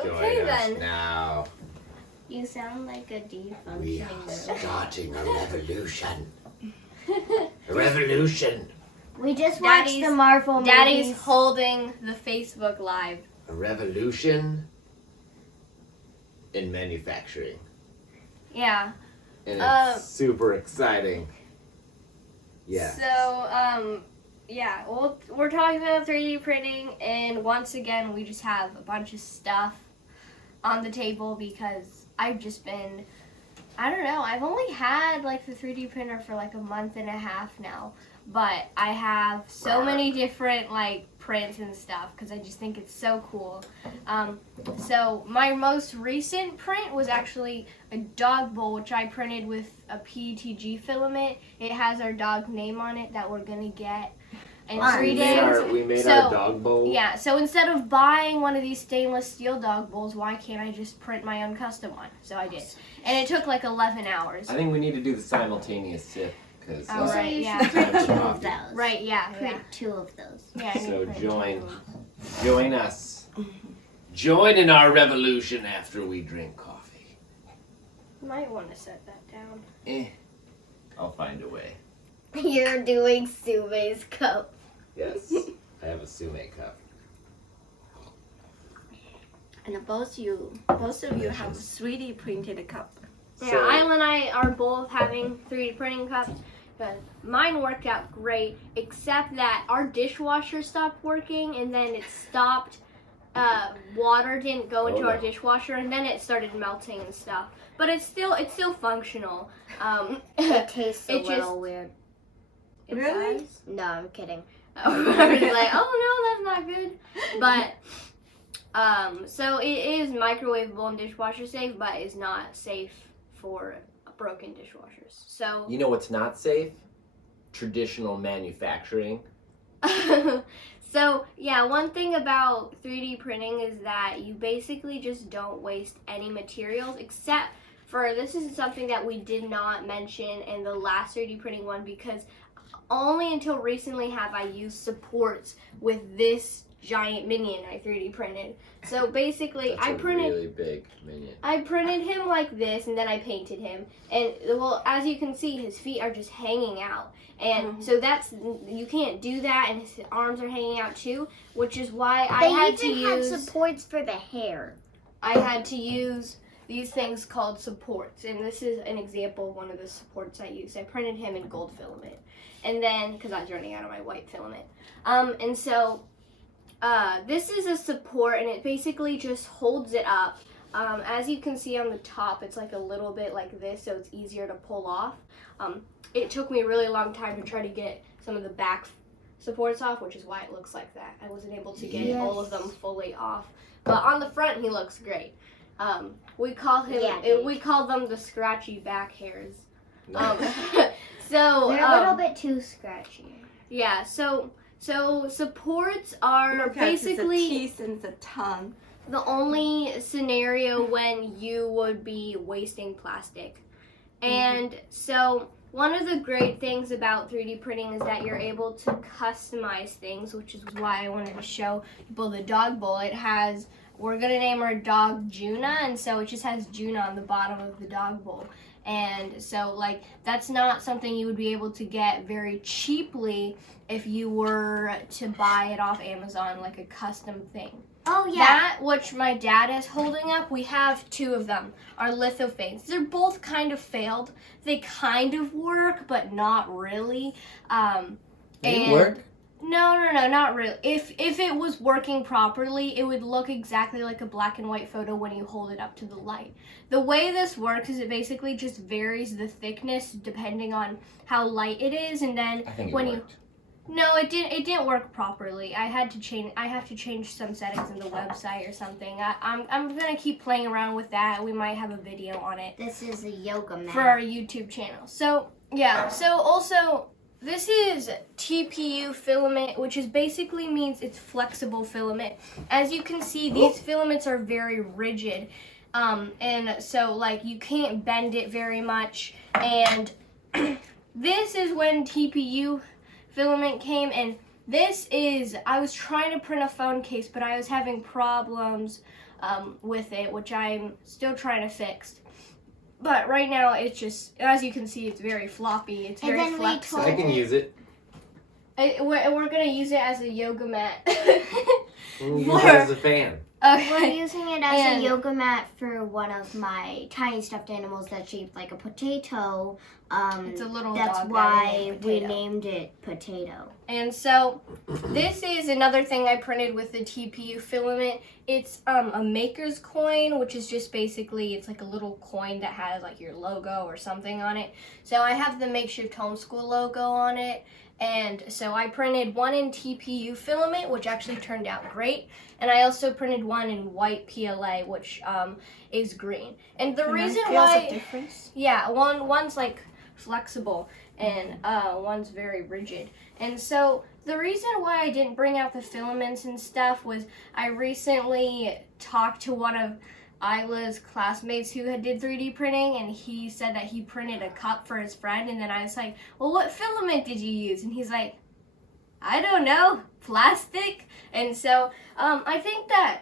Okay, Join then. us now. You sound like a defunctioning We are robot. starting a revolution. A revolution. We just watched the Marvel movies. Daddy's holding the Facebook Live. A revolution in manufacturing. Yeah. And it's super exciting. Yeah. So, yeah, we're talking about 3D printing, and once again, we just have a bunch of stuff on the table because I've just been, I don't know, I've only had like the 3D printer for like a month and a half now, but I have so many different like prints and stuff because I just think it's so cool. So my most recent print was actually a dog bowl, which I printed with a PETG filament. It has our dog name on it that we're gonna get in 3 days. We made our dog bowl. Yeah, so instead of buying one of these stainless steel dog bowls, why can't I just print my own custom one? So I did. And it took like 11 hours. I think we need to do the simultaneous sip. Cause, right, you yeah. should print 2 of those. Right, yeah. Print 2 of those. Yeah, so join us. Join in our revolution after we drink coffee. Might want to set that down. I'll find a way. You're doing Sume's cup. Yes, I have a Sume cup. And both of you have 3D printed cup. Yeah, Isla and I are both having 3D printing cups. But mine worked out great, except that our dishwasher stopped working, and then it stopped. Water didn't go into our dishwasher, and then it started melting and stuff. But it's still functional. It tastes a It little weird. It Really? does? No, I'm kidding. I was like, oh no, that's not good. But so it is microwavable and dishwasher safe, but is not safe for broken dishwashers. So You know what's not safe? Traditional manufacturing. So yeah, one thing about 3D printing is that you basically just don't waste any materials except for, this is something that we did not mention in the last 3D printing one because only until recently have I used supports with this giant minion I 3D printed. So basically That's I printed a really big minion. I printed him like this, and then I painted him. And, well, as you can see, his feet are just hanging out. And so that's, you can't do that, and his arms are hanging out too, which is why I had to use... had supports for the hair. I had to use these things called supports. And this is an example of one of the supports I used. I printed him in gold filament. And then, because I was running out of my white filament. And so... this is a support, and it basically just holds it up. As you can see on the top, it's like a little bit like this, so it's easier to pull off. It took me a really long time to try to get some of the back supports off, which is why it looks like that. I wasn't able to get all of them fully off. But on the front, he looks great. We call them the scratchy back hairs. So They're a little bit too scratchy. Yeah, so supports are basically the teeth and the tongue. the only scenario when you would be wasting plastic. And so one of the great things about 3D printing is that you're able to customize things, which is why I wanted to show people the dog bowl. It has, we're going to name our dog Juna, and so it just has Juna on the bottom of the dog bowl. And so, like, that's not something you would be able to get very cheaply if you were to buy it off Amazon, like a custom thing. Oh, yeah. That, which my dad is holding up, we have 2 of them, are lithophanes. They're both kind of failed. They kind of work, but not really. They work? No, not really. If it was working properly, it would look exactly like a black and white photo when you hold it up to the light. The way this works is it basically just varies the thickness depending on how light it is, and then I think when it worked. No, it didn't work properly. I have to change some settings in the website or something. I'm gonna keep playing around with that. We might have a video on it. This is a yoga mat. For our YouTube channel. So yeah. So also, this is TPU filament, which is basically means it's flexible filament. As you can see, these filaments are very rigid, and so like you can't bend it very much. And this is when TPU filament came, and I was trying to print a phone case, but I was having problems with it, which I'm still trying to fix. But right now, it's just, as you can see, it's very floppy. It's And very then we flexible. I can use it. We're going to use it as a yoga mat. Use it as a fan. We're Okay. using it as And- a yoga mat for one of my tiny stuffed animals that's shaped like a potato. It's a little That's dog why named we Potato. named it Potato. And so this is another thing I printed with the TPU filament. It's a maker's coin, which is just basically, it's like a little coin that has like your logo or something on it. So I have the Makeshift Homeschool logo on it. And so I printed one in TPU filament, which actually turned out great. And I also printed one in white PLA, which is green. And the reason why... the difference? Yeah, one's like flexible and one's very rigid. And so the reason why I didn't bring out the filaments and stuff was I recently talked to one of Isla's classmates who did 3D printing, and he said that he printed a cup for his friend, and then I was like, well, what filament did you use? And he's like, I don't know, plastic. And so I think that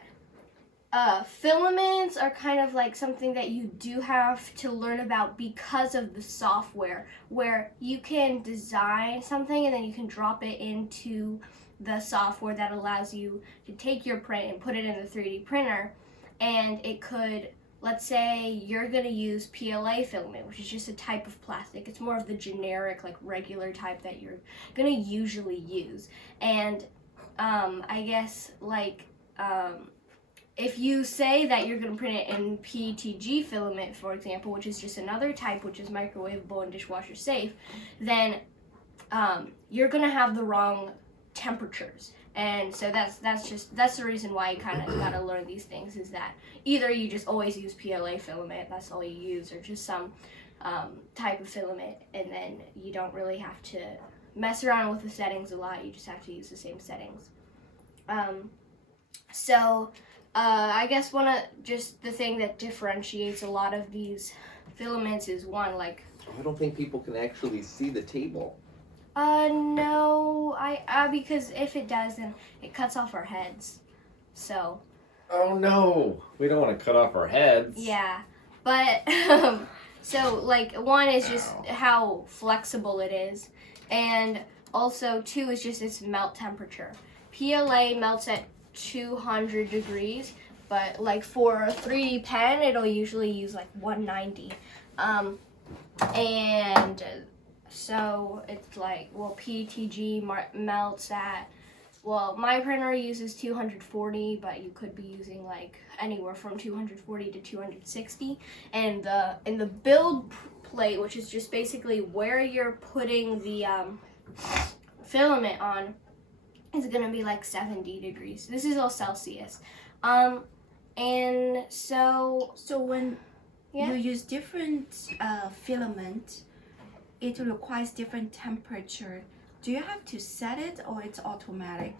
filaments are kind of like something that you do have to learn about because of the software, where you can design something and then you can drop it into the software that allows you to take your print and put it in the 3D printer. And it could, let's say you're going to use PLA filament, which is just a type of plastic. It's more of the generic, like regular type that you're going to usually use. And I guess like if you say that you're going to print it in PETG filament, for example, which is just another type, which is microwavable and dishwasher safe, then you're going to have the wrong temperatures. And so that's the reason why you kind of got to learn these things, is that either you just always use PLA filament, that's all you use, or just some type of filament, and then you don't really have to mess around with the settings a lot, you just have to use the same settings. I guess just the thing that differentiates a lot of these filaments is one, like... I don't think people can actually see the table. No, because if it does, then it cuts off our heads. So. Oh no, we don't want to cut off our heads. Yeah, but so like one is just how flexible it is, and also two is just its melt temperature. PLA melts at 200 degrees, but like for a 3D pen, it'll usually use like 190, and. So it's like, well, PETG melts at, well, my printer uses 240, but you could be using like anywhere from 240 to 260. And the build plate, which is just basically where you're putting the filament on, is gonna be like 70 degrees. This is all Celsius. And so when yeah. you use different filament, it requires different temperature. Do you have to set it, or it's automatic?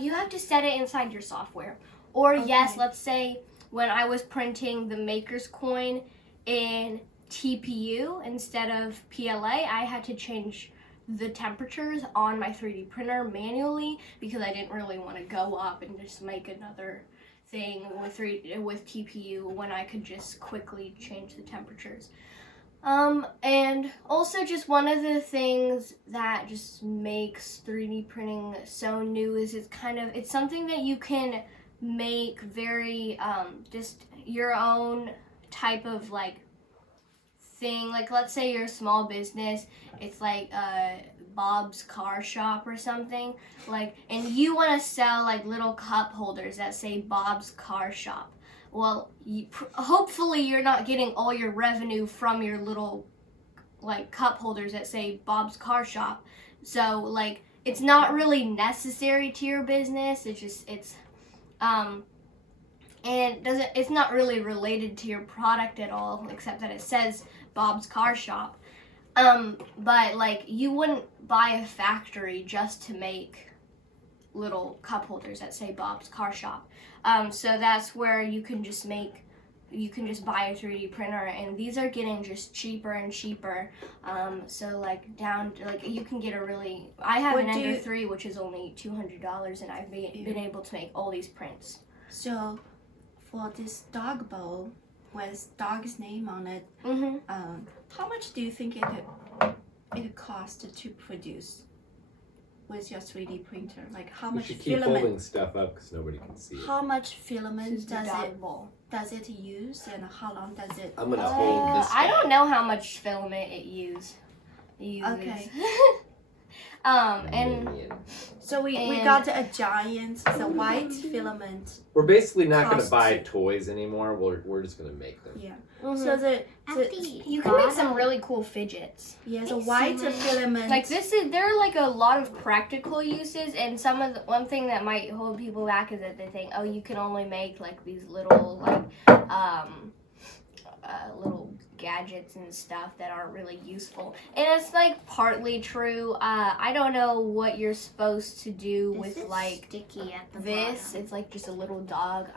You have to set it inside your software. Or yes, Okay. let's say when I was printing the maker's coin in TPU instead of PLA, I had to change the temperatures on my 3D printer manually because I didn't really want to go up and just make another thing with TPU when I could just quickly change the temperatures. And also just one of the things that just makes 3D printing so new is it's something that you can make very, just your own type of like thing. Like let's say you're a small business, it's like, Bob's Car Shop or something, like, and you want to sell like little cup holders that say Bob's Car Shop. Well, hopefully you're not getting all your revenue from your little like cup holders that say Bob's Car Shop. So like it's not really necessary to your business. It's not really related to your product at all, except that it says Bob's Car Shop. But like you wouldn't buy a factory just to make little cup holders that say Bob's Car Shop. So that's where you can just make you can just buy a 3D printer, and these are getting just cheaper and cheaper. So like down to, like you can get a really. I have an Ender 3, which is only $200, and I've been able to make all these prints. So, for this dog bowl with dog's name on it, how much do you think it cost to produce with your 3D printer? Like how We much should keep filament? holding stuff up because nobody can see it. How much This filament is the does dog it bowl. use, and how long does it? I'm gonna hold this. I guy. don't know how much filament it uses. Okay. And Minion. So we And- got a giant, it's a white filament. We're basically not gonna Cost. buy toys anymore. We're just gonna make them. Yeah. mhm. So you can make some really cool fidgets. the white filament. Like there are like a lot of practical uses, and one thing that might hold people back is that they think, oh, you can only make like these little little gadgets and stuff that aren't really useful. And it's like partly true. I don't know what you're supposed to do with like sticky at the this. bottom. It's like just a little dog.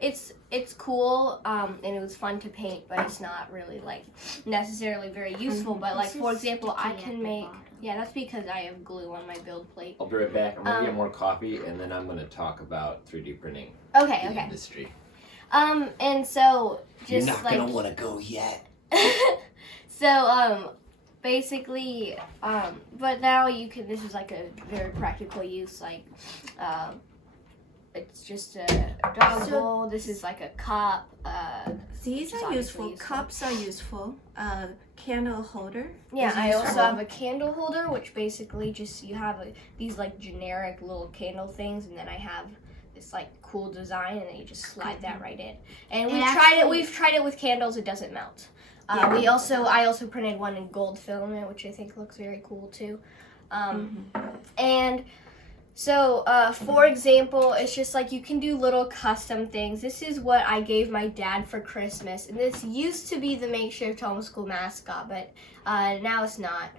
It's cool, and it was fun to paint, but it's not really like necessarily very useful. But like This for is example, I sticky at can the make. bottom. Yeah, that's because I have glue on my build plate. I'll be right back. I'm gonna get more coffee, and then I'm gonna talk about 3D printing Okay, the okay. industry. And so just You're not like gonna want to go yet. so basically but now you can. This is like a very practical use. Like it's just a dog So- bowl. This is like a cup. These It's are obviously useful. useful. Cups are useful. Candle holder. Yeah, is I also useful. have a candle holder, which basically just you have these like generic little candle things, and then I have this like cool design, and then you just slide that right in. And we've tried it with candles. It doesn't melt. Yeah. I also printed one in gold filament, which I think looks very cool too. And so, for example, it's just like you can do little custom things. This is what I gave my dad for Christmas, and this used to be the Makeshift Homeschool mascot, but now it's not.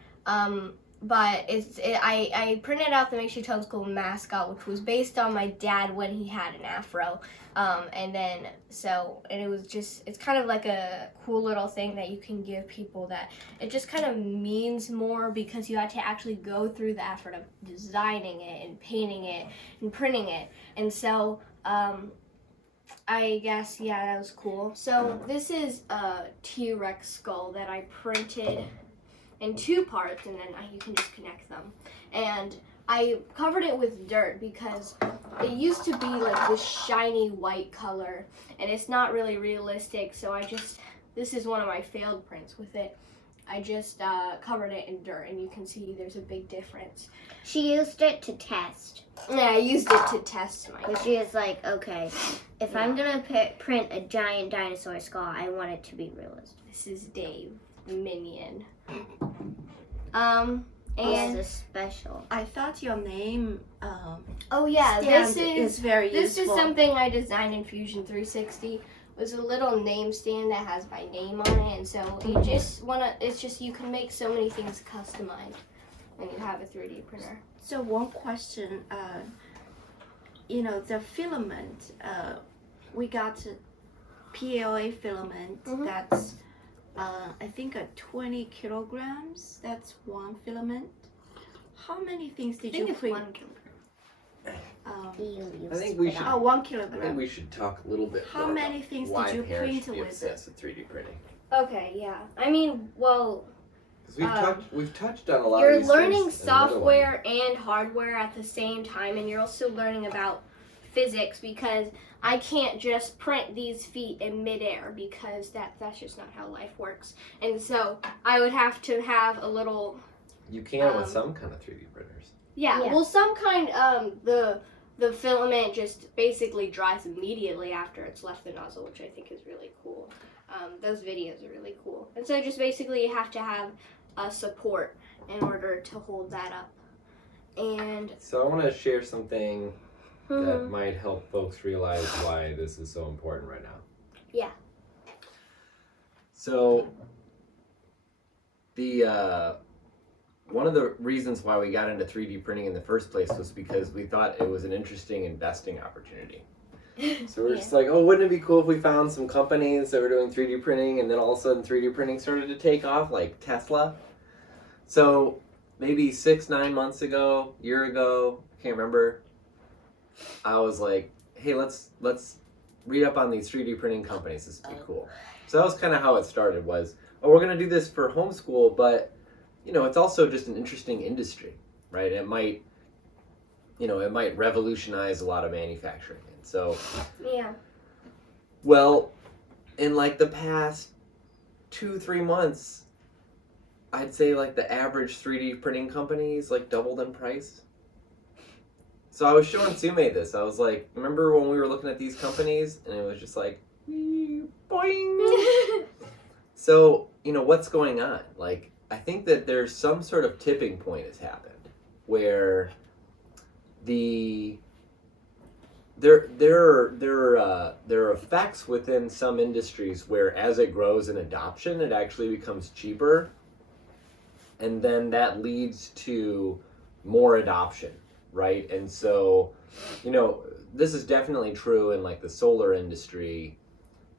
But I printed out the Makeshift Homeschool mascot, which was based on my dad when he had an afro. And it was just, it's kind of like a cool little thing that you can give people that it just kind of means more because you had to actually go through the effort of designing it and painting it and printing it. And so, I guess, yeah, that was cool. So this is a T-Rex skull that I printed in 2 parts, and then you can just connect them. And I covered it with dirt because it used to be like this shiny white color, and it's not really realistic, so this is one of my failed prints with it. I just covered it in dirt, and you can see there's a big difference. She used it to test. Yeah, I used it to test my. But she is like, okay, if I'm gonna print a giant dinosaur skull, I want it to be realistic. This is Dave, the minion. And And it's special. I thought your name oh yeah, stand this is very This useful. is something I designed in Fusion 360. It was a little name stand that has my name on it, and so you can make so many things customized when you have a 3D printer. So one question, the filament, we got PLA filament that's I think 20 kilograms. That's one filament. How many things did you print? 1 kilogram. I think we should. 1 I think kilogram. we should talk a little bit How more many about things did why you parents print should be with obsessed with 3D printing. Okay, yeah. I mean, well, Because we've touched on a lot you're of these learning things in another one. software and hardware at the same time, and you're also learning about physics because I can't just print these feet in midair because that's just not how life works. And so I would have to have a little. You can with some kind of 3D printers. Yeah. Well, some kind the filament just basically dries immediately after it's left the nozzle, which I think is really cool. Those videos are really cool. And so just basically you have to have a support in order to hold that up. And So I want to share something that might help folks realize why this is so important right now. Yeah. So the one of the reasons why we got into 3D printing in the first place was because we thought it was an interesting investing opportunity. So we're just like, oh, wouldn't it be cool if we found some companies that were doing 3D printing, and then all of a sudden 3D printing started to take off, like Tesla. So maybe 6-9 months ago, year ago, can't remember, I was like, hey, let's read up on these 3D printing companies. This would be cool. So that was kind of how it started, was, oh, we're going to do this for homeschool, but, you know, it's also just an interesting industry, right? It might revolutionize a lot of manufacturing. And so, Yeah. well, in like the past 2-3 months, I'd say like the average 3D printing company is like doubled in price. So I was showing Sume this. I was like, remember when we were looking at these companies and it was just like, boing. So, you know, what's going on? Like, I think that there's some sort of tipping point has happened where there are effects within some industries where as it grows in adoption, it actually becomes cheaper. And then that leads to more adoption, right? And so, you know, this is definitely true in like the solar industry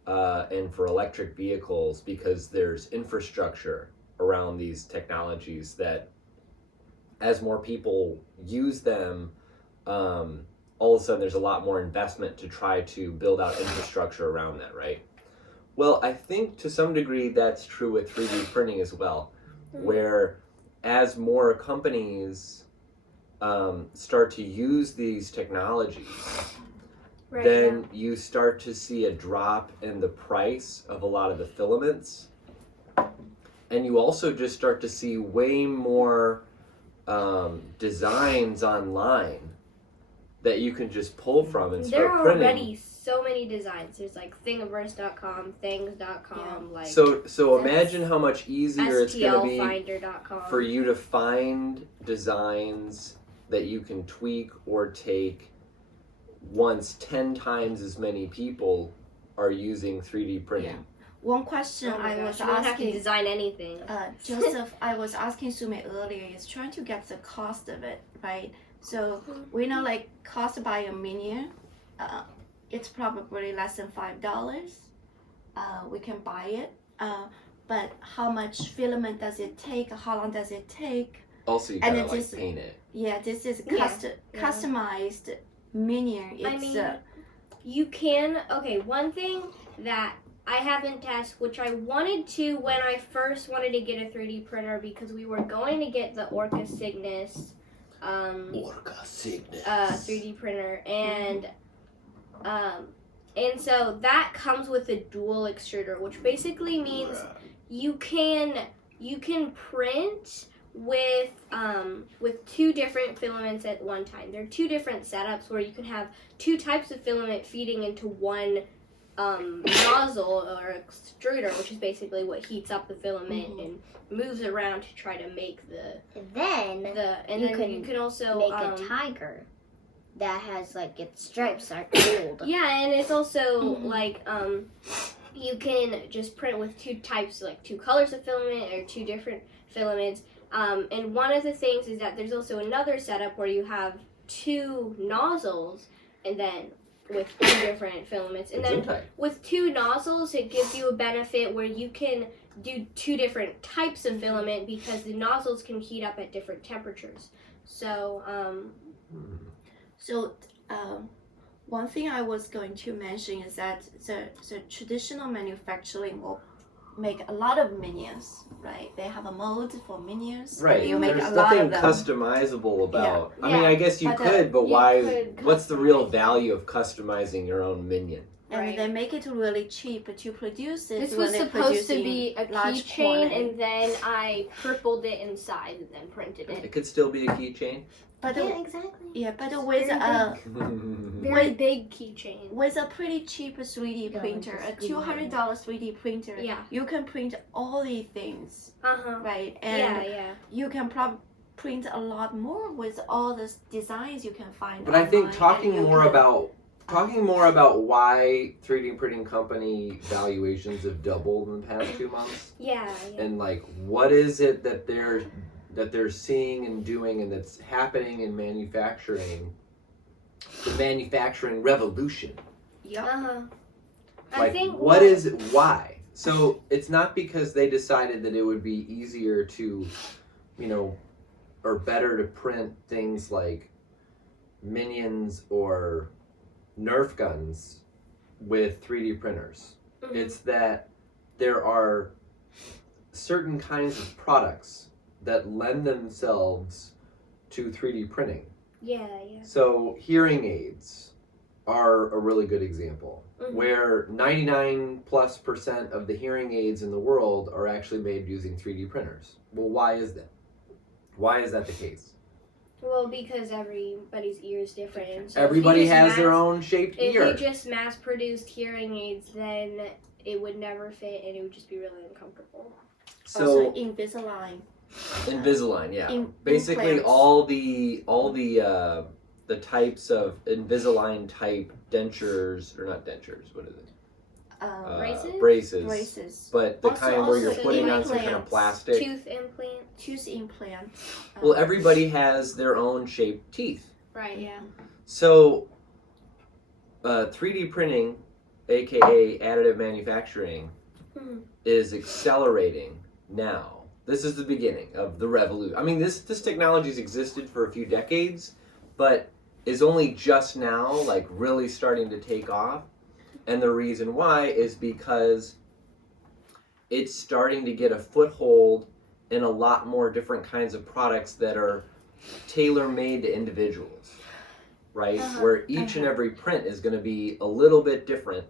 and for electric vehicles, because there's infrastructure around these technologies that as more people use them, all of a sudden there's a lot more investment to try to build out infrastructure around that, right? Well, I think to some degree that's true with 3D printing as well, where as more companies start to use these technologies, Right, then you start to see a drop in the price of a lot of the filaments. And you also just start to see way more designs online that you can just pull from and there start are printing. already so many designs. There's like thingiverse.com, things.com, like So imagine how much easier it's going to be stlfinder.com. for you to find designs that you can tweak or take once 10 times as many people are using 3D printing. One question Oh my I gosh, was you don't have to asking design anything. Joseph, I was asking Sume earlier, is trying to get the cost of it, right? So we know like cost by a minion, it's probably less than $5. We can buy it, but how much filament does it take? How long does it take? Also, you And gotta it like is- paint it. Yeah, this is Yeah. customized minion. It's I mean, you can, one thing that I haven't tested, which I wanted to when I first wanted to get a 3D printer, because we were going to get the Orca Cygnus Orca Cygnus. 3D printer, and so that comes with a dual extruder, which basically means you can print with two different filaments at one time. There are two different setups where you can have two types of filament feeding into one nozzle or extruder, which is basically what heats up the filament and moves around to try to make And then you can also make a tiger that has like its stripes are gold. yeah, and it's also like you can just print with two types, like two colors of filament or two different filaments. And one of the things is that there's also another setup where you have two nozzles and then with two different filaments. And then with two nozzles, it gives you a benefit where you can do two different types of filament because the nozzles can heat up at different temperatures. So, one thing I was going to mention is that the traditional manufacturing will make a lot of minions, right? They have a mold for minions. Right. You make There's a lot nothing of them. customizable about. Yeah. I mean, I guess you But, could, but you why? could What's the real customize. value of customizing your own minion? And Right. they make it really cheap to produce it. this when was they're supposed to producing be a large keychain, quantity. and then I purpled it inside and then printed it. It could still be a keychain. But Yeah, exactly. with very a Very big keychain. with a pretty cheap 3D Yeah, printer, a just $200 3D printer, Yeah. you can print all these things, Uh-huh. right? And Yeah. you can print a lot more with all the designs you can find. But I think online, talking and you more can- about why 3D printing company valuations have doubled in the past 2 months, Yeah. and like what is it that they're seeing and doing and that's happening in manufacturing, the manufacturing revolution, Yep. I Like, think why? So it's not because they decided that it would be easier to, or better to print things like Minions or Nerf guns with 3D printers. Mhm. It's that there are certain kinds of products that lend themselves to 3D printing. Yeah. So hearing aids are a really good example, where 99+% of the hearing aids in the world are actually made using 3D printers. Well, why is that? Why is that the case? Well, because everybody's ear is different. And so Everybody has their own shaped If ear. you just mass-produced hearing aids, then it would never fit, and it would just be really uncomfortable. So Also Invisalign. Invisalign, yeah. In- Basically, implants. all the types of Invisalign type dentures, or not dentures, what is it? Braces? Braces. But the Also- kind where you're also putting on some kind of implants. plastic. Tooth implants. Well, everybody has their own shaped teeth. Right. Yeah. So, 3D printing, aka additive manufacturing, is accelerating now. This is the beginning of the revolution. I mean, this technology's existed for a few decades, but is only just now, like, really starting to take off. And the reason why is because it's starting to get a foothold in a lot more different kinds of products that are tailor-made to individuals, right? Where each and every print is going to be a little bit different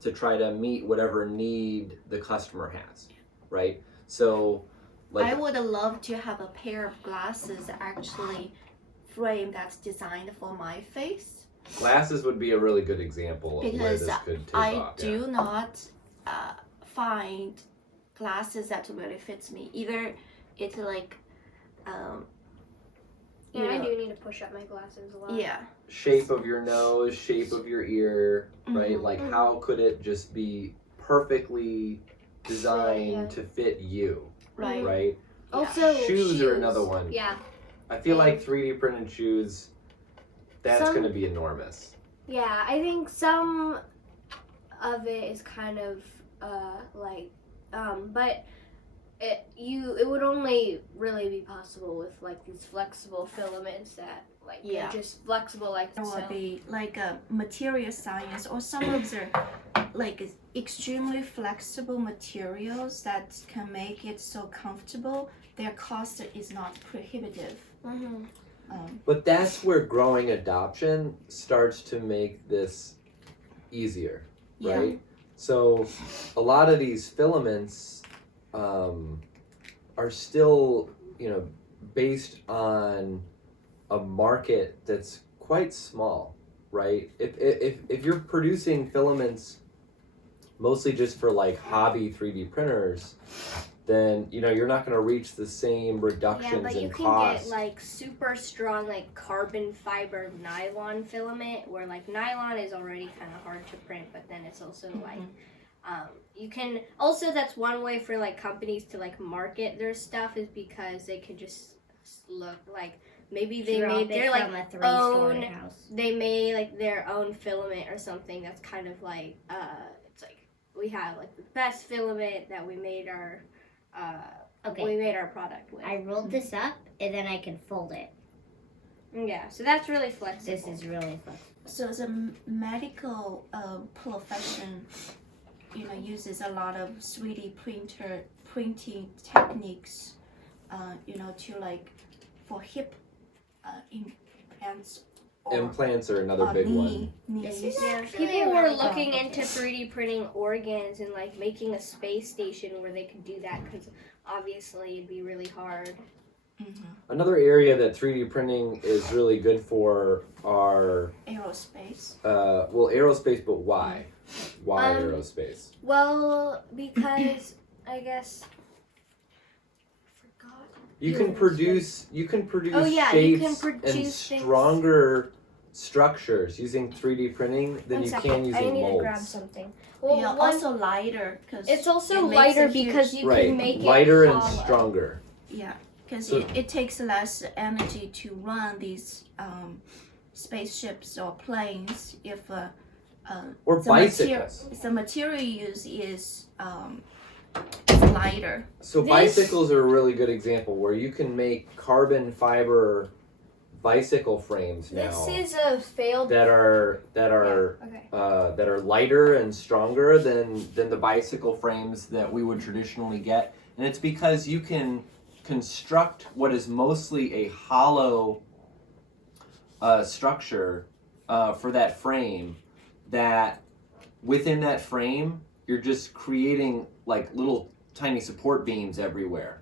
to try to meet whatever need the customer has, right? So, like, I would love to have a pair of glasses actually frame that's designed for my face. glasses would be a really good example of where Because this could take I off. do not find glasses that really fits me. Either it's like, you I know, do need to push up my glasses a lot. yeah, Shape of your nose, shape of your ear, right? Mhm. Like, how could it just be perfectly designed to fit you, right. right? Also, Shoes are another one. Yeah. I feel like 3D printed shoes, that's Some- going to be enormous. Yeah, I think some of it is kind of but it would only really be possible with like these flexible filaments that Yeah. are just flexible like It so. would be like a material science, or some of the like extremely flexible materials that can make it so comfortable. Their cost is not prohibitive. Mhm. But that's where growing adoption starts to make this easier, Yeah. right? So a lot of these filaments are still, based on a market that's quite small, right? If you're producing filaments mostly just for like hobby 3D printers, then you're not going to reach the same reductions Yeah, but in you can cost. get like super strong like carbon fiber nylon filament where like nylon is already kind of hard to print, but then it's also like you can also that's one way for like companies to like market their stuff is because they can just look like maybe they made their like from a three-story own house. they made like their own filament or something that's kind of like it's like we have like the best filament that we made our Okay. we made our product with. I rolled this up and then I can fold it. Yeah, so that's really flexible. This is really flexible. So the medical profession, uses a lot of 3D printing techniques, to like for hip implants. Or Implants are another big one. knee. This is Yeah, actually people were really looking complicated. into 3D printing organs and like making a space station where they could do that because obviously it'd be really hard. Another area that 3D printing is really good for are Aerospace. aerospace, but why? Why aerospace? Well, because I guess I forgot. You can produce Oh, yeah, you can shapes and produce things. stronger structures using 3D printing than One you second, can I using need to grab molds. something. Well, Yeah, one, also lighter because it's also lighter because you Right, can make it lighter and hollow. stronger. Yeah, because So- it takes less energy to run these spaceships or planes if Or bicycles. The material used is it's lighter. So bicycles are a really good example where you can make carbon fiber bicycle frames now. This is a failed. That are lighter and stronger than the bicycle frames that we would traditionally get, and it's because you can construct what is mostly a hollow structure for that frame. That within that frame, you're just creating like little tiny support beams everywhere.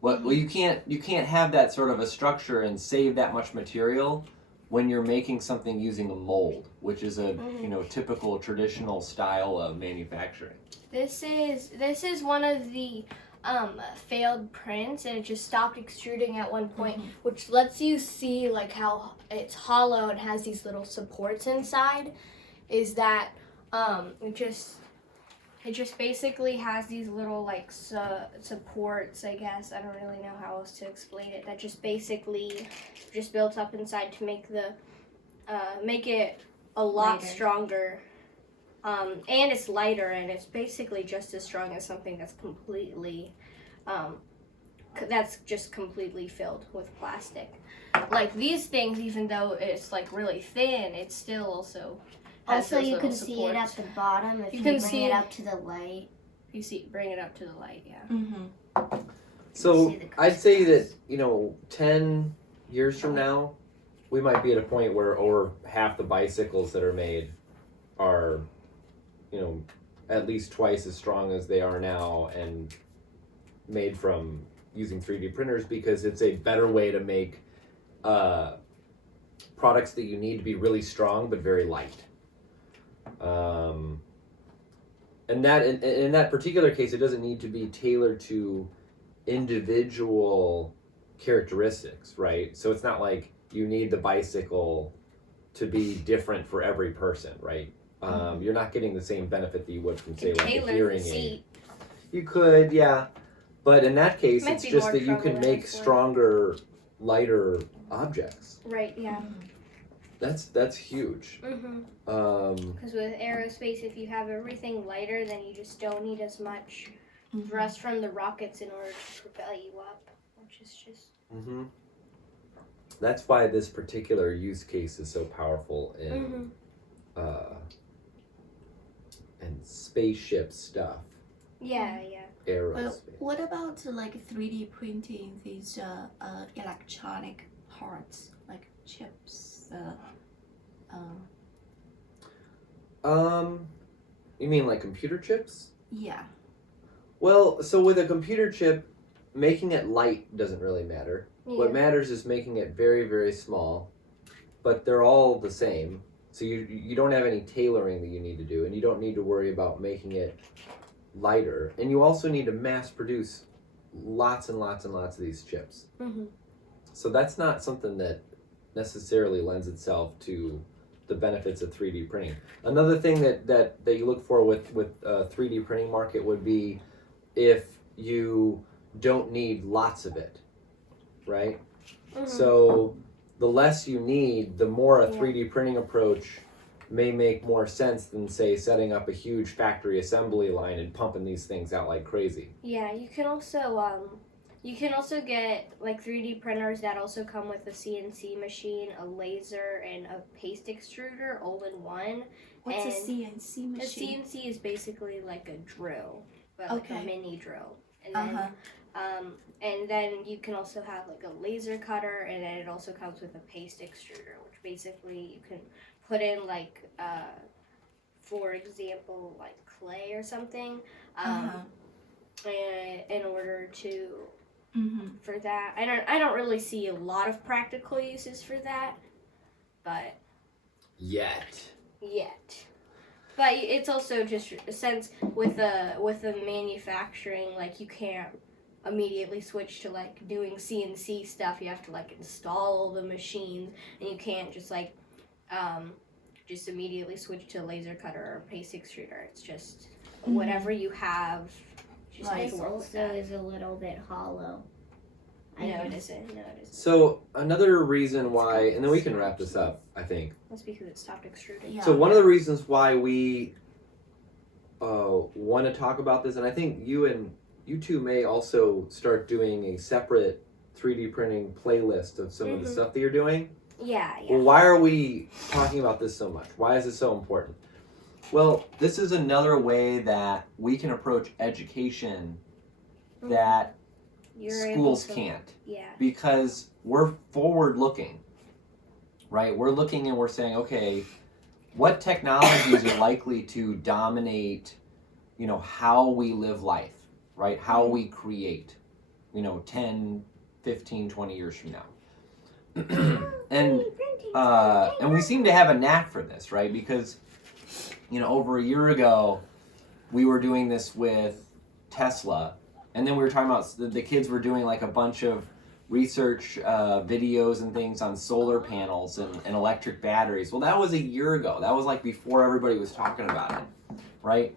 Well, you can't have that sort of a structure and save that much material when you're making something using a mold, which is a typical traditional style of manufacturing. This is one of the failed prints, and it just stopped extruding at one point, which lets you see like how it's hollow and has these little supports inside. Is that it just basically has these little like supports, I guess. I don't really know how else to explain it. That just basically just built up inside to make the make it a lot stronger. And it's lighter, and it's basically just as strong as something that's completely filled with plastic. Like these things, even though it's like really thin, it's still also has those you little can see it at the bottom if you can bring see it up to the light. Bring it up to the light, yeah. So I'd say that 10 years from now, we might be at a point where over half the bicycles that are made are at least twice as strong as they are now and made from using 3D printers, because it's a better way to make products that you need to be really strong but very light. And that in that particular case, it doesn't need to be tailored to individual characteristics, right? So it's not like you need the bicycle to be different for every person, right? You're not getting the same benefit that you would from, say, like a hearing aid. You could, yeah. But in that case, it's just that you can make stronger, lighter objects. Right, yeah. That's huge. Because with aerospace, if you have everything lighter, then you just don't need as much thrust from the rockets in order to propel you up, which is just... That's why this particular use case is so powerful in and spaceship stuff. Yeah. Aerospace. Well, what about like 3D printing these electronic parts like chips? You mean like computer chips? Yeah. Well, so with a computer chip, making it light doesn't really matter. What matters is making it very, very small, but they're all the same. So you don't have any tailoring that you need to do, and you don't need to worry about making it lighter. And you also need to mass produce lots and lots and lots of these chips. So that's not something that necessarily lends itself to the benefits of 3D printing. Another thing that you look for with 3D printing market would be if you don't need lots of it, right? So the less you need, the more a 3D printing approach may make more sense than, say, setting up a huge factory assembly line and pumping these things out like crazy. Yeah, you can also get like 3D printers that also come with a CNC machine, a laser, and a paste extruder all in one. What's a CNC machine? A CNC is basically like a drill, but like a mini drill. And then you can also have like a laser cutter, and then it also comes with a paste extruder, which basically you can put in like, for example, like clay or something, in order to, for that. I don't really see a lot of practical uses for that, but. Yet. But it's also just a sense with the manufacturing, like you can't immediately switch to like doing CNC stuff. You have to like install all the machines, and you can't just like just immediately switch to a laser cutter or a paste extruder. It's just whatever you have. Just This also is a little bit hollow. No, it isn't. No, it isn't. So another reason why, and then we can wrap this up, I think. That's because it stopped extruding. Yeah. So one of the reasons why we want to talk about this, and I think you two may also start doing a separate 3D printing playlist of some of the stuff that you're doing. Yeah. Well, why are we talking about this so much? Why is it so important? Well, this is another way that we can approach education that schools can't. Yeah. Because we're forward looking, right? We're looking and we're saying, okay, what technologies are likely to dominate, how we live life, right? How we create, 10, 15, 20 years from now. And we seem to have a knack for this, right? Because, over a year ago, we were doing this with Tesla. And then we were talking about the kids were doing like a bunch of research videos and things on solar panels and electric batteries. Well, that was a year ago. That was like before everybody was talking about it, right?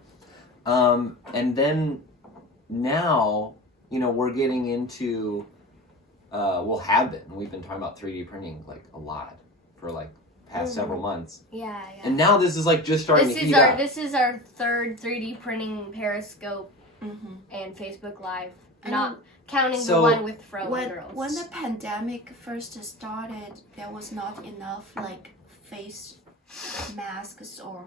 And then now, we're getting into, we've been talking about 3D printing like a lot for like past several months. Yeah. And now this is like just starting to heat up. This is our third 3D printing Periscope and Facebook Live, not counting the one with Frozen Girls. When the pandemic first started, there was not enough like face masks or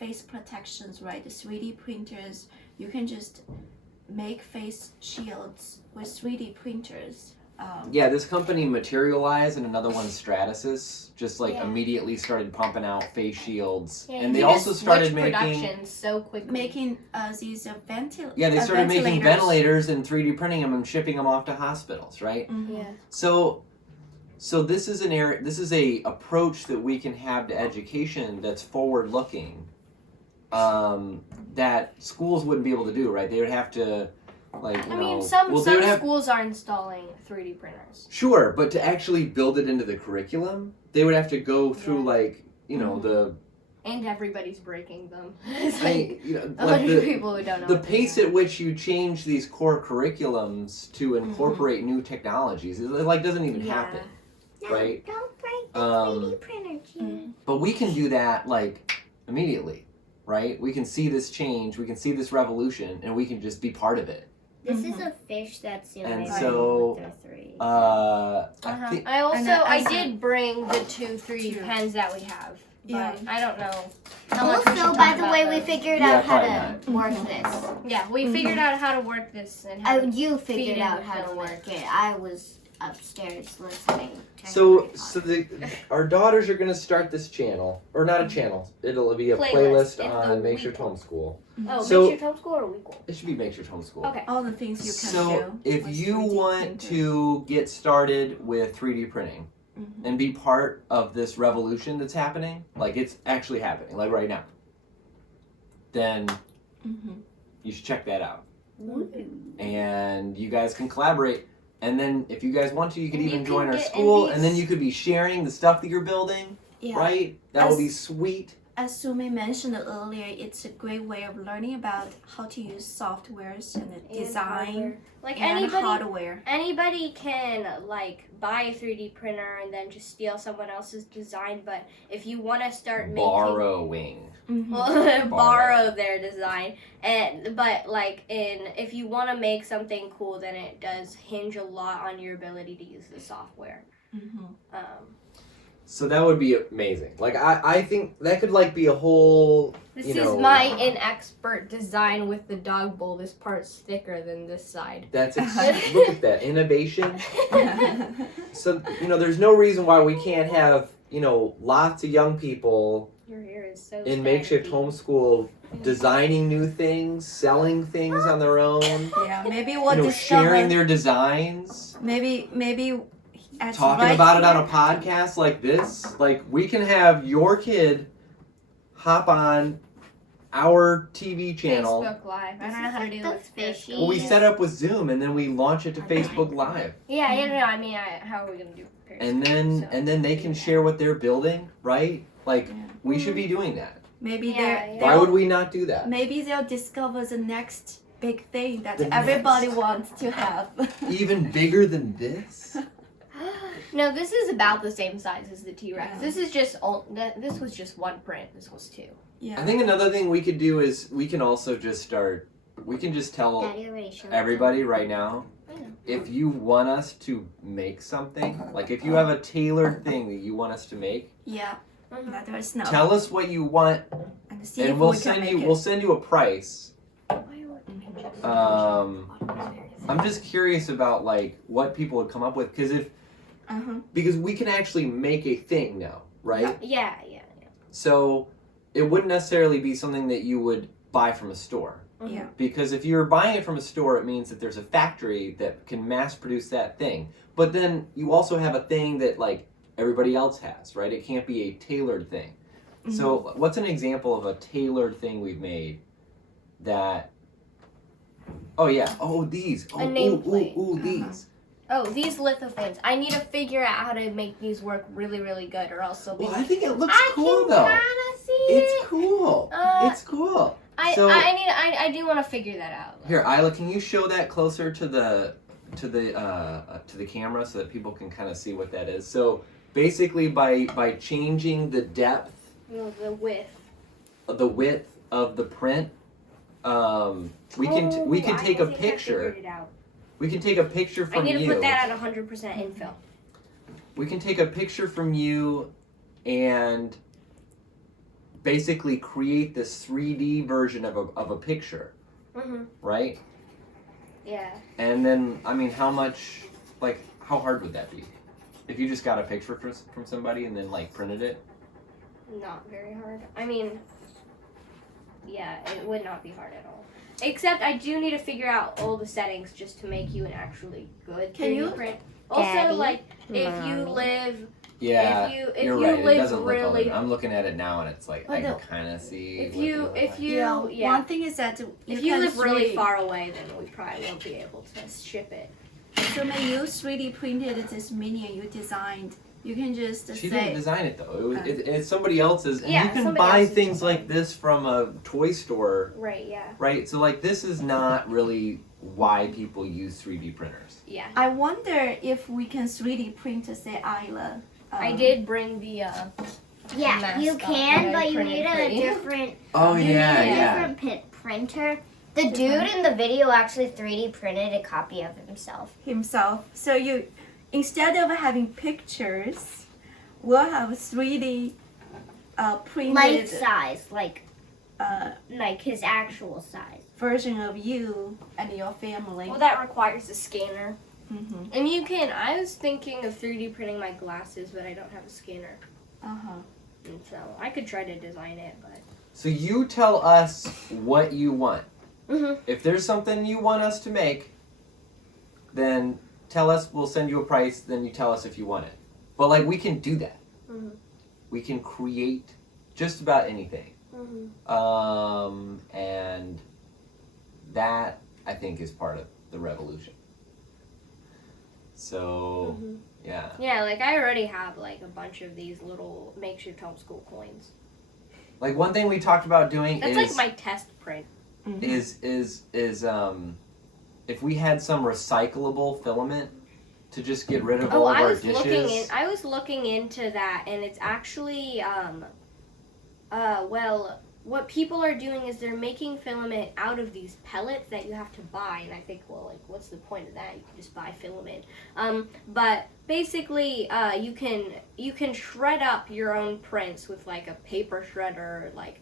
face protections, right? The 3D printers, you can just make face shields with 3D printers. Yeah, this company Materialize and another one Stratasys just immediately started pumping out face shields, and they also started making so quickly. Making these ventilators. Yeah, they started making ventilators and 3D printing them and shipping them off to hospitals, right? Yeah. So this is a approach that we can have to education that's forward looking, that schools wouldn't be able to do, right? They would have to. Some schools are installing 3D printers. Sure, but to actually build it into the curriculum, they would have to go through the. And everybody's breaking them. It's a bunch of people who don't know. The pace at which you change these core curriculums to incorporate new technologies, it doesn't even happen, right? Don't break the 3D printer, June. But we can do that immediately, right? We can see this change, we can see this revolution, and we can just be part of it. This is a fish that's the And only so, one with the 3. I think I did bring the 2 3D pens that we have. But I don't know how much we should Also, talk by the about way, those. we figured out how to work this. Yeah, we figured out how to work this and how You feed figured in out the how to filament. work it. I was upstairs listening. So our daughters are going to start this channel, or not a channel. It'll be a playlist It's the on Makeshift Weekly. Homeschool. Oh, So- Makeshift Homeschool or Weekly? It should be Makeshift Homeschool. Okay. All the things you can So do. if with you 3D want printer. to get started with 3D printing and be part of this revolution that's happening, like it's actually happening, like right now, then you should check that out. And you guys can collaborate. And then if you guys want to, you could And even you join can our get school, in and then these- you could be sharing the stuff that you're building, Yeah. right? That would be As- sweet. As Sumi mentioned earlier, it's a great way of learning about how to use softwares and the design Like and hardware. anybody can buy a 3D printer and then just steal someone else's design. But if you want to start making Borrowing. borrow their design, if you want to make something cool, then it does hinge a lot on your ability to use the software. So that would be amazing. I think that could be a whole. This is my inexpert design with the dog bowl. This part's thicker than this side. That's look at that innovation. So there's no reason why we can't have lots of young people Your hair is so in Makeshift Homeschool designing new things, selling things on their own. Yeah, maybe we'll discover. Sharing their designs. Maybe. Talking about it on a podcast like this, we can have your kid hop on our TV channel. Facebook Live. I don't know how to do the with fishy. Well, we set up with Zoom and then we launch it to Facebook Live, Yeah, I mean, how are we gonna do? and then they can share what they're building, right? We should be doing that. Maybe Yeah. Why would we not do that? maybe they'll discover the next big thing that The everybody next. wants to have. Even bigger than this? No, this is about the same size as the T-Rex. Yeah. This is just this was just one print. This was two. Yeah. I think another thing we could do is we can also just start. We can just tell Daddy already showed everybody right now, if you want us to make something, like if you have a tailored thing that you want us to make, Yeah. Mhm. Let us know. tell us what you want, and see and if we'll we can send make you. it. We'll send you a price. I'm just curious about like what people would come up with, because we can actually make a thing now, right? Yeah. So it wouldn't necessarily be something that you would buy from a store. Yeah. Because if you're buying it from a store, it means that there's a factory that can mass produce that thing. But then you also have a thing that like everybody else has, right? It can't be a tailored thing. So what's an example of a tailored thing we've made that... Oh yeah, these. A nameplate. These. Oh, these litho fans. I need to figure out how to make these work really, really good, or else they'll be. Well, I think it looks I cool can though. kinda see It's it. cool. It's cool. I do want to figure that out. Here, Isla, can you show that closer to the camera so that people can kind of see what that is? So basically, by changing the depth, No, the width. the width of the print, we can take a picture. We can take a picture I from need to you. put that at 100% infill. We can take a picture from you and basically create this 3D version of a picture, right? Yeah. And then, I mean, how hard would that be? If you just got a picture from somebody and then, like, printed it? Not very hard. I mean, yeah, it would not be hard at all. Except I do need to figure out all the settings just to make you an actually good Can 3D you- print. Also, Daddy, like, if you Mommy. live, Yeah, if you're you right. It live doesn't look all really, that. I'm looking at it now and it's like, But I can the- kind of see if what you, they look if like. you, yeah, One thing is that if you can live really 3D far away, then we probably won't be able to ship it. So when you 3D printed this minion you designed, you can just She say, didn't design it though. It's somebody else's. And Yeah, you can somebody buy else's things design. like this from a toy store, Right, yeah. right? So like this is not really why people use 3D printers. Yeah. I wonder if we can 3D print, say, Isla. I did bring the, Yeah, mascot you can, that I but you printed need for a you. different. Oh you yeah, need a yeah. different printer. The dude in the video actually 3D printed a copy of himself. himself. So you, instead of having pictures, we'll have 3D printed Life size, like uh, his actual size. version of you and your family. Well, that requires a scanner. Mm-hmm. And you can, I was thinking of 3D printing my glasses, but I don't have a scanner. Uh-huh. And so I could try to design it, but. So you tell us what you want. Mm-hmm. If there's something you want us to make, then tell us, we'll send you a price, then you tell us if you want it. But like we can do that. Mhm. We can create just about anything. And that I think is part of the revolution. So yeah. Yeah, like I already have like a bunch of these little makeshift homeschool coins. Like one thing we talked about doing That's is like my test print. is if we had some recyclable filament to just get rid of all of I our was dishes. I was looking into that, and it's actually well, what people are doing is they're making filament out of these pellets that you have to buy, and I think, well, like, what's the point of that? You can just buy filament. But basically, you can shred up your own prints with like a paper shredder, like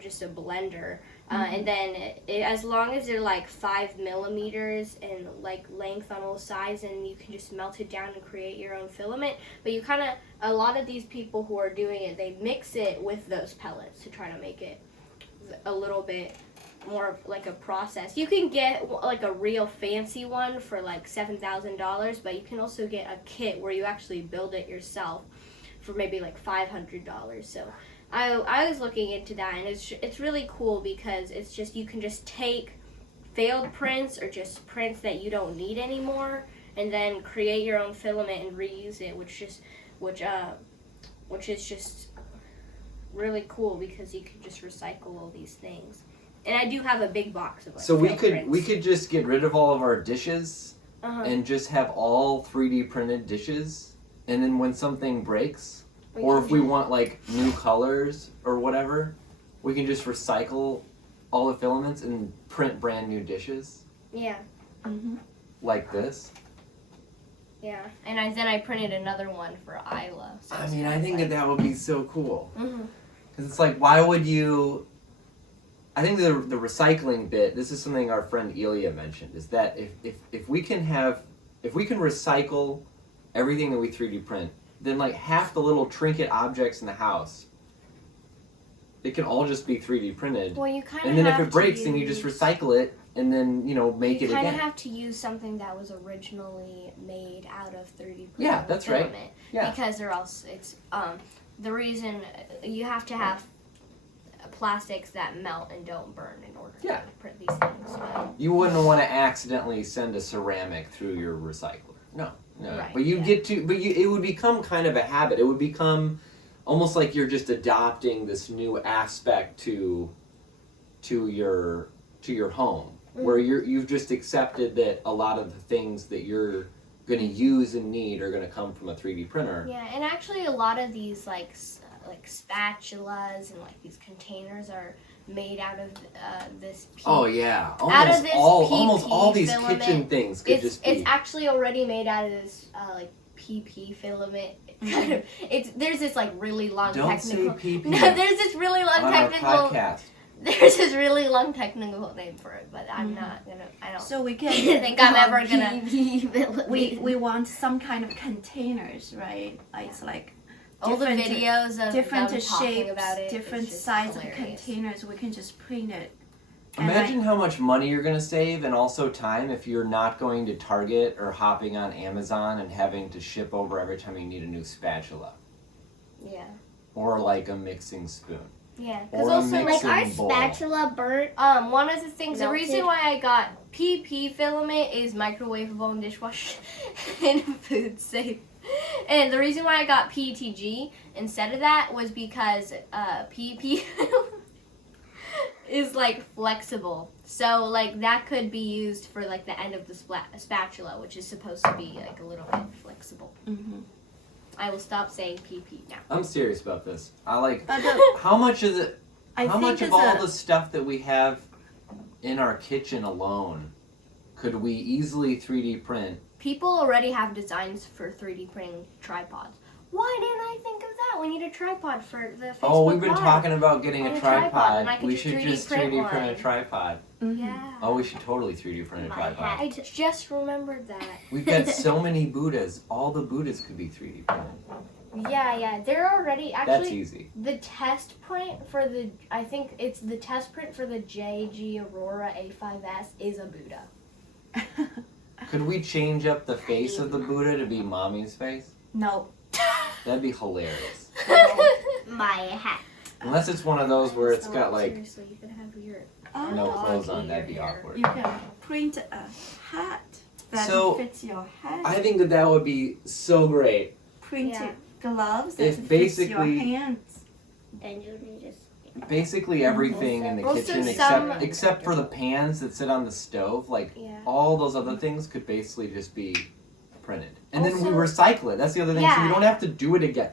just a blender, and then as long as they're like 5 millimeters in like length on all sides, and you can just melt it down and create your own filament. But you kind of, a lot of these people who are doing it, they mix it with those pellets to try to make it a little bit more of like a process. You can get like a real fancy one for like $7,000, but you can also get a kit where you actually build it yourself for maybe like $500. So I was looking into that, and it's really cool because it's just, you can just take failed prints or just prints that you don't need anymore, and then create your own filament and reuse it, which is just really cool because you can just recycle all these things. And I do have a big box of like, So we felt could prints. just get rid of all of our dishes Uh-huh. and just have all 3D printed dishes, and then when something breaks, We or can if we just- want like new colors or whatever, we can just recycle all the filaments and print brand new dishes Yeah, Mm-hmm. like this. yeah. And then I printed another one for Isla. So I mean, I think that would be so cool. Mm-hmm. Because it's like, why would you... I think the recycling bit, this is something our friend Elia mentioned, is that if we can recycle everything that we 3D print, then like half the little trinket objects in the house, it can all just be 3D printed. Well, you kind of And then if have it breaks, to then you just recycle it and then, you know, make it You kind again. of have to use something that was originally made out of 3D printed Yeah, that's right. filament. Yeah. Because or else it's the reason you have to have plastics that melt and don't burn in order Yeah. to print these things. You wouldn't want to accidentally send a ceramic through your recycler. No. Right, But you yeah. get to, it would become kind of a habit. It would become almost like you're just adopting this new aspect to your home, where you've just accepted that a lot of the things that you're going to use and need are going to come from a 3D printer. Yeah, and actually a lot of these like spatulas and like these containers are made out of this PE. Oh yeah, Out of this almost all these filament, kitchen things could just be. It's actually already made out of this like PP filament. Kind of. There's this like really long Don't technical. say PP No, there's this really long on our technical. podcast. There's this really long technical name for it, but I'm not gonna. I don't. So we can think I'm ever gonna. we want some kind of containers, right? It's like all the different- videos of different them talking shapes, about it. different it's just size of hilarious. containers. We can just print it. And Imagine how much money you're going to save and also time if you're not going to Target or hopping on Amazon and having to ship over every time you need a new spatula Yeah. or like a mixing spoon. Yeah. Or Because a also mix- Like our Mixing bowl. spatula burnt. one of the things, the Melted. reason why I got PP filament is microwavable and dishwasher and food safe. And the reason why I got PETG instead of that was because PP is like flexible. So like that could be used for like the end of the spatula, which is supposed to be like a little bit flexible. Mm-hmm. I will stop saying PP now. I'm serious about this. I like But how much of the I how think much of it's all a- the stuff that we have in our kitchen alone could we easily 3D print? People already have designs for 3D printing tripods. Why didn't I think of that? We need a tripod for the Facebook Oh, we've been Live. talking about getting I a need a tripod, tripod. and I could We just should 3D just print 3D print a one. tripod. Yeah. Oh, we should totally 3D print a My tripod. hat. I just remembered that. We've got so many Buddhas. All the Buddhas could be 3D printed. Yeah. They're already That's actually easy. the test print for the. I think it's the test print for the JG Aurora A5S is a Buddha. Could we change up the face of the Buddha to be mommy's face? no. That'd be hilarious. My hat. Unless it's one of those where it's got like Seriously, you could have your. no Oh, clothes on. eat That'd be your hair. awkward. you can print a hat that So, fits your head. I think that would be so great. Print Yeah. gloves that If fits basically- your hands. And you can just. Basically everything in the Also kitchen some- except for the pans that sit on the stove, like Yeah. all those other things could basically just be printed. And then we Also- recycle it. That's the other thing. So Yeah. you don't have to do it again.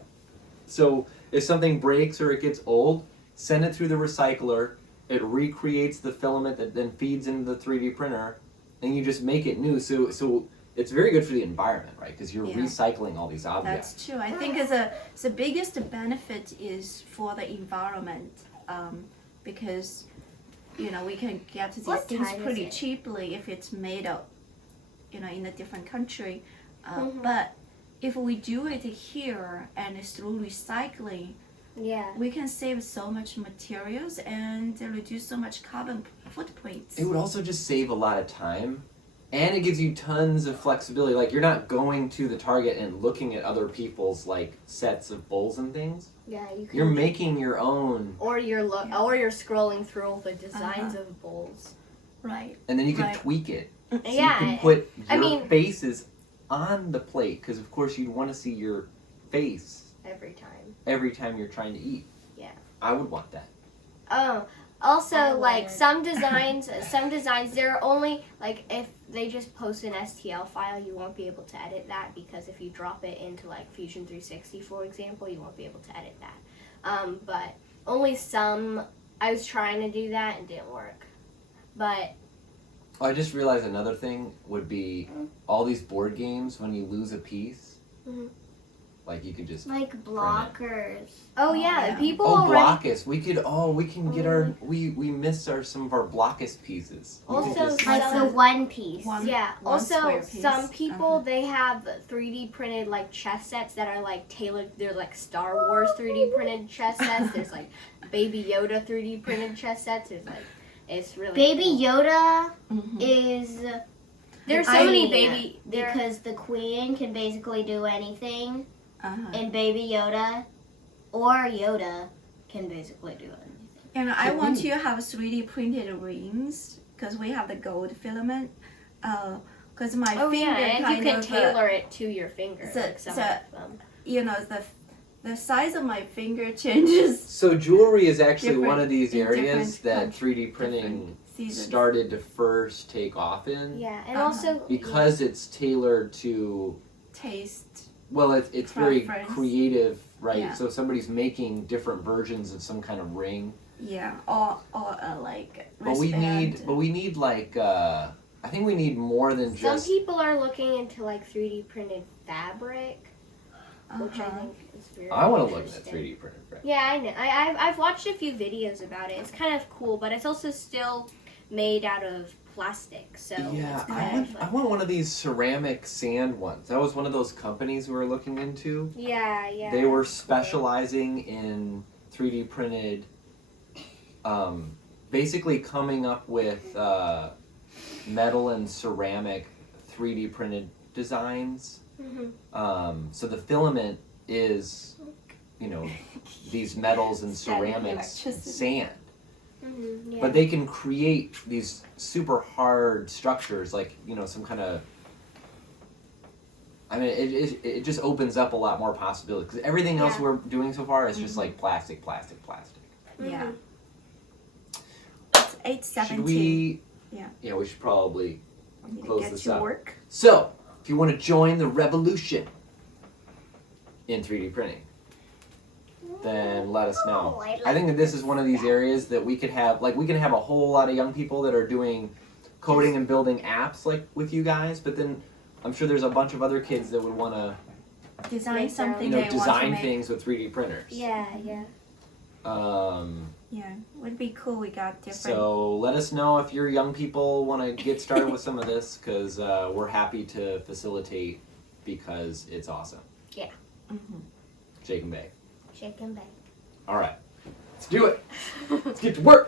So if something breaks or it gets old, send it through the recycler. It recreates the filament that then feeds into the 3D printer, and you just make it new. So it's very good for the environment, right? Because you're Yeah. recycling all these objects. That's true. I think the biggest benefit is for the environment, because we can get these What things time is pretty it? cheaply if it's made out, in a different country. Mhm. But if we do it here and it's through recycling, Yeah. we can save so much materials and reduce so much carbon footprints. It would also just save a lot of time, and it gives you tons of flexibility. Like you're not going to the Target and looking at other people's like sets of bowls and things. Yeah, you can. You're making your own, or you're scrolling through all the designs of bowls. Right. and then you can Right. tweak it. So Yeah, you can put I your mean- faces on the plate because of course you'd want to see your face every time. every time you're trying to eat. Yeah. I would want that. Oh, Also, I like learned. some designs, they're only like if they just post an STL file, you won't be able to edit that because if you drop it into like Fusion 360, for example, you won't be able to edit that. But only some. I was trying to do that and didn't work. But Oh, I just realized another thing would be all these board games. When you lose a piece, like you could just Like blockers. oh yeah, yeah. people oh already. Blockus. We can get our we missed some of our Blockus pieces. We could Also, just- Like the one piece. One- Yeah. one Also, square piece. some people they have 3D printed like chess sets that are like tailored. They're like Star Wars 3D printed chess sets. There's like Baby Yoda 3D printed chess sets. There's like it's really Baby cool. Yoda Mhm. is There's so I many mean, baby. because the queen can basically do anything, Uh-huh. and Baby Yoda or Yoda can basically do anything. And I Can want we- to have 3D printed rings because we have the gold filament. Because my Oh finger yeah, and you kind can of, tailor it to your finger. the- Like some the- of them. you know, the size of my finger changes. So jewelry is actually Different- one of these in areas different that countries, 3D printing different seasons. started to first take off in. Yeah, and Uh-huh. also Because it's tailored to, Taste. well, it's very Preference. creative, right? Yeah. So if somebody's making different versions of some kind of ring, Yeah, or like but we need like I think we need more than some just. people are looking into like 3D printed fabric, which I Uh-huh. think is very. I want to look at interesting. 3D printed. Right? Yeah, I know. I've watched a few videos about it. It's kind of cool, but it's also still made out of plastic, so Yeah, it's kind of I want one of these ceramic sand ones. That was one of those companies we were looking into. yeah. They were that's cool. specializing in 3D printed, basically coming up with metal and ceramic 3D printed designs. Mhm. So the filament is, these metals and Static ceramics, electricity. sand. Yeah. But they can create these super hard structures, like some kind of. I mean, it just opens up a lot more possibilities because everything else Yeah. we're doing so far is just like plastic. Yeah. Mhm. It's 8:17. Should we? Yeah. Yeah, we should probably We need to close get this to up? work. So, if you want to join the revolution in 3D printing, then let us know. Oh, I think that this is one of these areas that we could have, like, we can have a whole lot of young people that are doing coding and building apps, like, with you guys, but then I'm sure there's a bunch of other kids that would want to, Design Make their own. something they want to design make. things with 3D printers. Yeah. Yeah, would be cool. We got different. So let us know if your young people want to get started with some of this, because we're happy to facilitate because it's awesome. Mhm. Shake and bake. Shake and bake. All right, let's do it. Let's get to work.